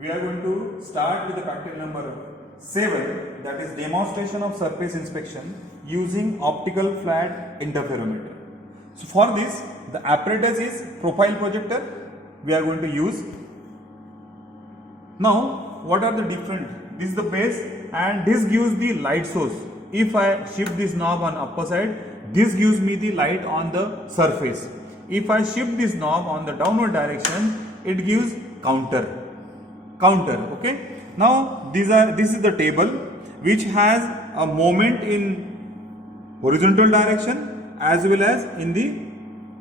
we are going to start with the practical number 7, that is demonstration of surface inspection using optical flat interferometer. So for this, the apparatus is profile projector we are going to use. Now what are the different? This is the base and this gives the light source. If I shift this knob on upper side, this gives me the light on the surface. If I shift this knob on the downward direction, it gives counter. Okay. Now this is the table which has a moment in horizontal direction as well as in the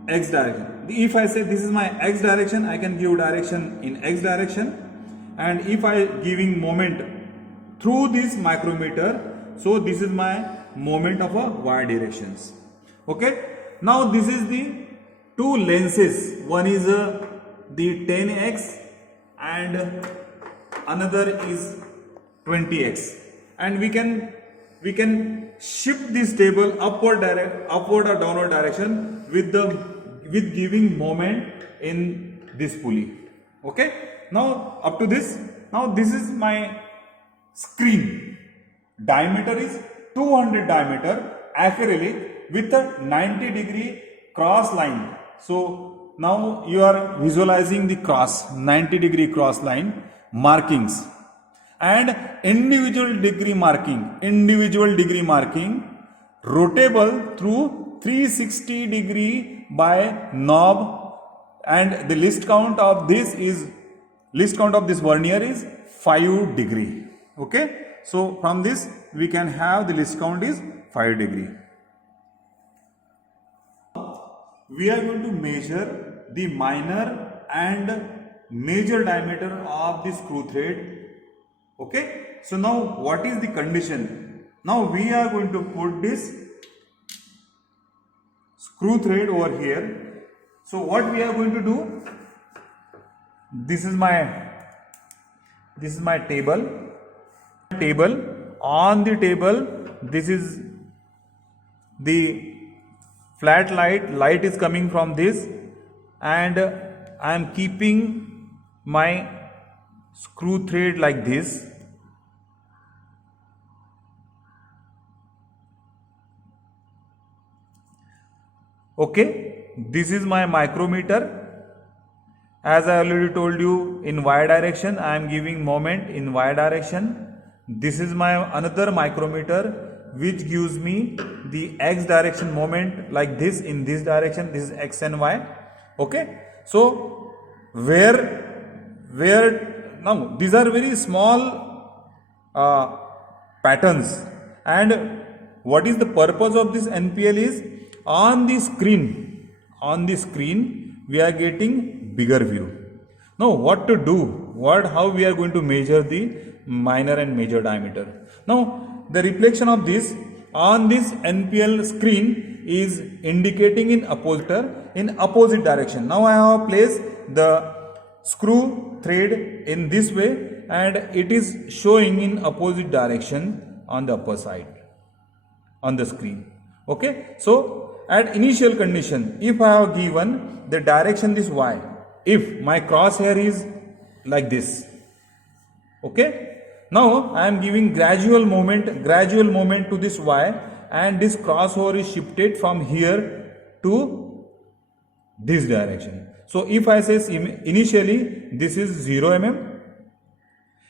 x direction. If I say this is my x direction, I can give direction in x direction. And if I giving moment through this micrometer, so this is my moment of a y directions. Okay. Now this is the two lenses. One is the 10x and another is 20x. And we can shift this table upward or downward direction with giving moment in this pulley. Okay. Now up to this. Now this is my screen. Diameter is 200 diameter acrylic with a 90-degree cross line. So now you are visualizing the cross, 90-degree cross line markings and individual degree marking, rotatable through 360-degree by knob, and the list count of this vernier is 5 degree. Okay. So from this we can have the list count is 5 degree. We are going to measure the minor and major diameter of the screw thread. Okay. So now what is the condition? Now we are going to put this screw thread over here. So what we are going to do? This is my table. On the table, this is the flat light is coming from this, and I am keeping my screw thread like this. Okay, this is my micrometer. As I already told you, in y direction I am giving moment in y direction. This is my another micrometer which gives me the x direction moment like this in this direction. This is x and y. Okay. So where now these are very small patterns, and what is the purpose of this NPL is on the screen we are getting bigger view. Now what to do? How we are going to measure the minor and major diameter? Now the reflection of this on this NPL screen is indicating in opposite direction. Now I have placed the screw thread in this way and it is showing in opposite direction on the upper side on the screen. Okay. So at initial condition, if I have given the direction this y, if my crosshair is like this, okay, now I am giving gradual moment to this y, and this crosshair is shifted from here to this direction. So if I say initially this is 0 mm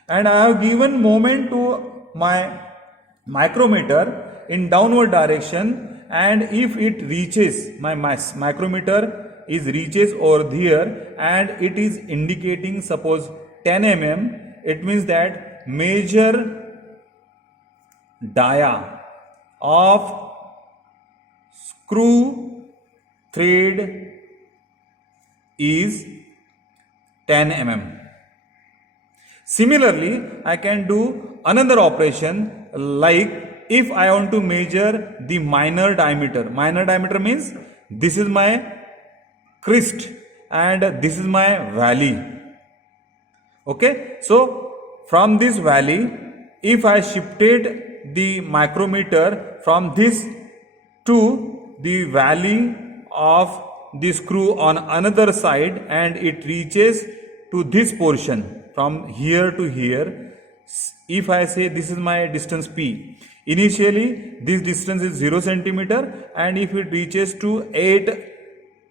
and I have given moment to my micrometer in downward direction, and if it reaches my micrometer reaches over here and it is indicating suppose 10 mm, it means that major dia of screw thread is 10 mm. Similarly, I can do another operation like if I want to measure the minor diameter. Minor diameter means this is my crest and this is my valley. Okay. So from this valley, if I shifted the micrometer from this to the valley of the screw on another side and it reaches to this portion, from here to here, if I say this is my distance P, initially this distance is 0 centimeter, and if it reaches to 8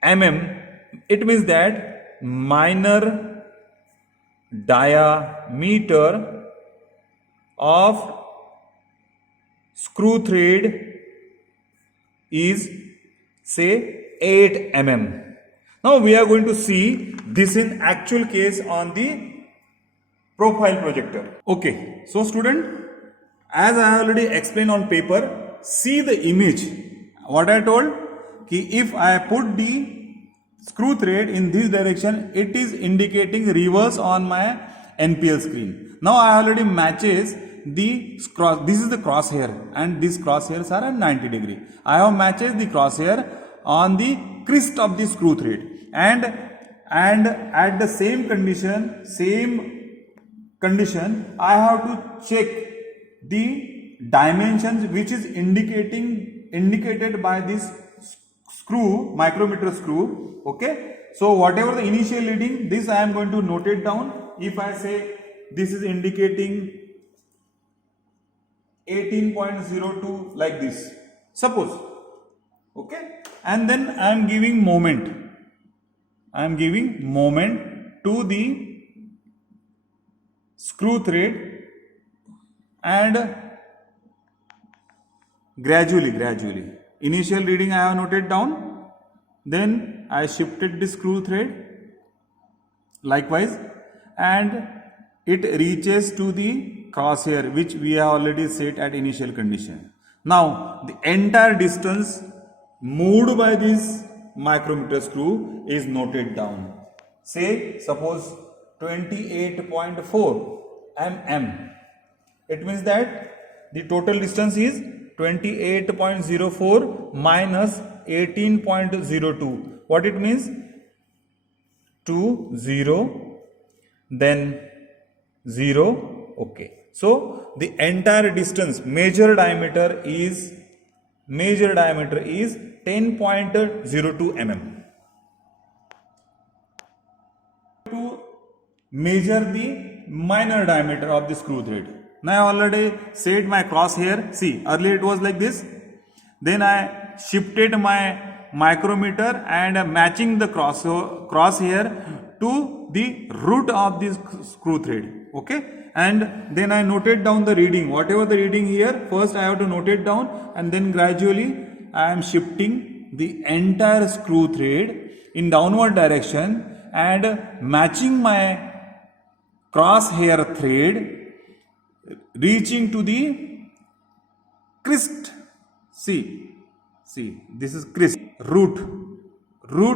mm, it means that minor diameter of screw thread is say 8 mm. Now we are going to see this in actual case on the profile projector. Okay, so student, as I already explained on paper, see the image. What I told, ki if I put the screw thread in this direction, it is indicating reverse on my NPL screen. Now I already matches the cross. This is the crosshair, and these crosshairs are at 90 degree. I have matches the crosshair on the crest of the screw thread, and at the same condition, I have to check the dimensions which is indicated by this screw, micrometer screw. Okay, so whatever the initial reading, this I am going to note it down. If I say this is indicating 18.02 like this, suppose. Okay, and then I am giving moment. I am giving moment to the screw thread, and gradually. Initial reading I have noted down. Then I shifted the screw thread likewise, and it reaches to the crosshair which we have already set at initial condition. Now the entire distance moved by this micrometer screw is noted down. Say suppose 28.4 mm. It means that the total distance is 28.04 minus 18.02. What it means? 2 0 then 0. Okay, so the entire distance measure diameter is 10.02 mm. To measure the minor diameter of the screw thread. Now I already said my crosshair. See, earlier it was like this. Then I shifted my micrometer and matching the crosshair to the root of this screw thread. Okay, and then I noted down the reading. Whatever the reading here, first I have to note it down, and then gradually I am shifting the entire screw thread in downward direction and matching my crosshair thread reaching to the crest. See, this is crest, root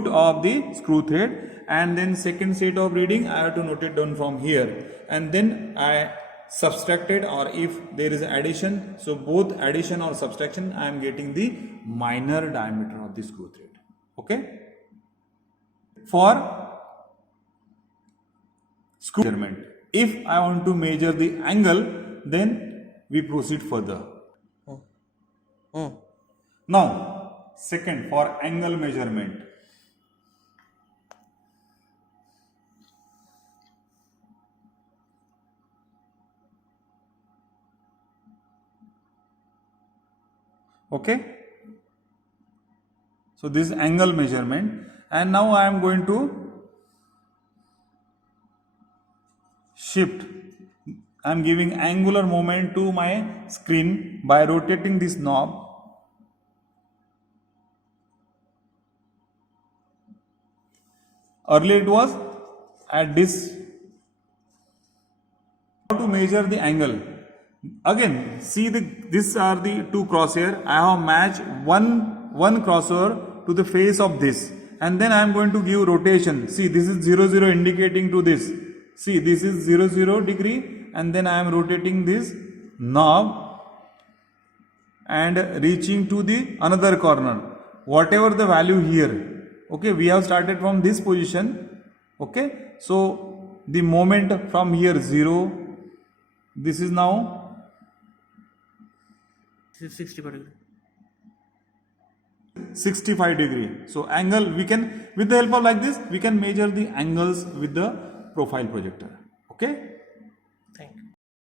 of the screw thread, and then second set of reading I have to note it down from here, and then I subtracted, or if there is addition, so both addition or subtraction I am getting the minor diameter of the screw thread. Okay, for screw measurement, if I want to measure the angle, then we proceed further. Now second, for angle measurement, okay, so this is angle measurement, and now I am going to shift. I am giving angular moment to my screen by rotating this knob. Earlier it was at this. How to measure the angle? Again, see these are the two crosshair. I have matched one crosshair to the face of this, and then I am going to give rotation. See, this is 0 0 indicating to this. See, this is 0 0 degree, and then I am rotating this knob and reaching to the another corner. Whatever the value here. Okay, we have started from this position. Okay, so the moment from here 0. This is now 65 degree. 65 degree. So angle, we can, with the help of like this, we can measure the angles with the profile projector. Okay. Okay. Thank you.